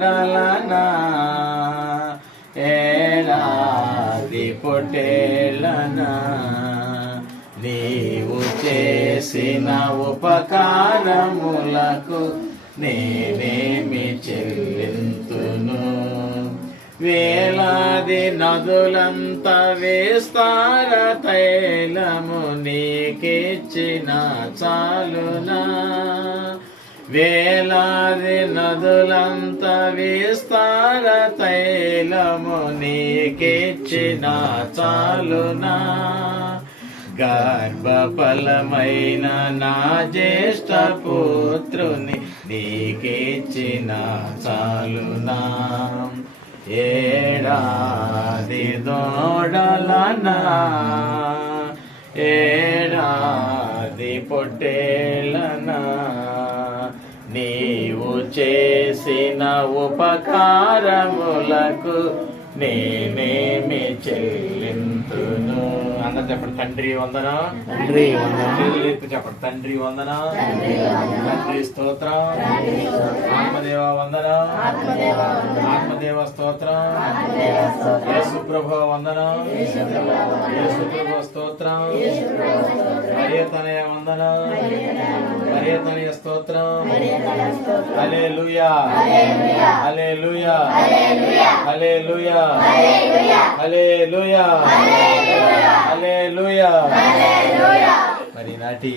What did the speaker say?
దోడలనా ఏడాది పొట్టేళ్ళనా నీవు చేసిన ఉపకారములకు నేనేమి చెల్లింతును వేలాది నదులంత విస్తార తైలము నీకిచ్చిన చాలునా వేలాది నదులంత విస్తార తైలము నీకిచ్చిన చాలునా గర్భఫలమైన నా జ్యేష్ఠ పుత్రుని నీకిచ్చిన చాలునా ఏడాది దోడలనా ఏడాది పొట్టేళ్ళనా నీవు చేసిన ఉపకారములకు నేనేమి చెల్లింతును అందరూ చెప్పండి తండ్రి వందనం తండ్రి చెప్పండి తండ్రి వందనం తండ్రి స్తోత్రం ఆత్మదేవ వందనం ఆత్మదేవ స్తోత్రం యేసు ప్రభు వందనం యేసు ప్రభు స్తోత్రం మరియతనయ వందనం మరియతనయ స్తోత్రం హల్లెలూయా హల్లెలూయా హల్లెలూయా హల్లెలూయా హల్లెలూయా. మరి నాటి